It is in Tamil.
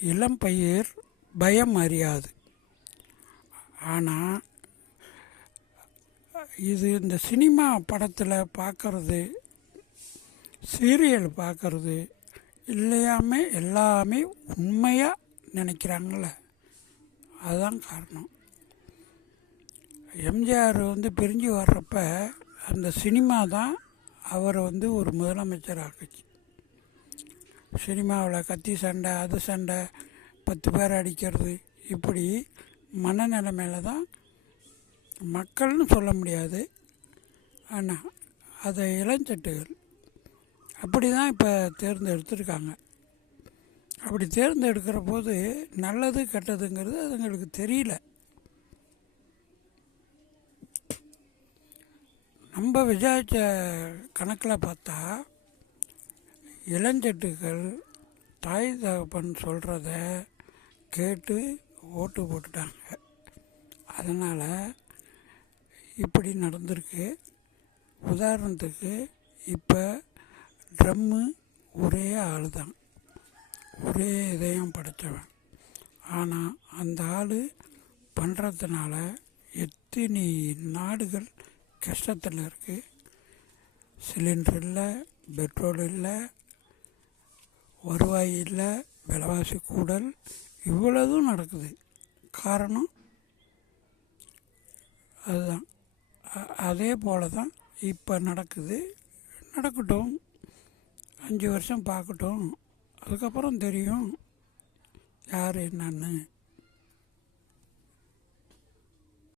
இளம்பயிர் பயம் அறியாது. ஆனால் இது இந்த சினிமா படத்தில் பார்க்குறது, சீரியல் பார்க்குறது இல்லையாமே எல்லாமே உண்மையாக நினைக்கிறாங்கள, அதுதான் காரணம். எம்ஜிஆர் பிரிஞ்சு வர்றப்ப அந்த சினிமா தான் அவரை ஒரு முதலமைச்சர் ஆக்குச்சு. சினிமாவில் கத்தி சண்டை, அது சண்டை, 10 பேர் அடிக்கிறது, இப்படி மனநிலைமையில் தான் மக்கள்னு சொல்ல முடியாது. ஆனால் அதை இளஞ்சட்டுகள் அப்படி தான் இப்போ தேர்ந்தெடுத்துருக்காங்க. அப்படி தேர்ந்தெடுக்கிற போது நல்லது கெட்டதுங்கிறது அதுங்களுக்கு தெரியல. நம்ம விசாரித்த கணக்கில் பார்த்தா இளஞ்சட்டுகள் தாய் தகப்பன் சொல்கிறத கேட்டு ஓட்டு போட்டுட்டாங்க. அதனால் இப்படி நடந்திருக்கு. உதாரணத்துக்கு இப்போ ட்ரம்மு ஒரே ஆள் தான், ஒரே இதயம் படைத்தவன். ஆனால் அந்த ஆள் பண்ணுறதுனால எத்தனை நாடுகள் கஷ்டத்தில் இருக்குது. சிலிண்டர் இல்லை, பெட்ரோல் இல்லை, வருவாய் இல்லை, விலைவாசி கூடல், இவ்வளவும் நடக்குது. காரணம் அதுதான். அதே போல தான் இப்போ நடக்குது. நடக்கட்டும், 5 வருஷம் பார்க்கட்டும், அதுக்கப்புறம் தெரியும் யார் என்னன்னு.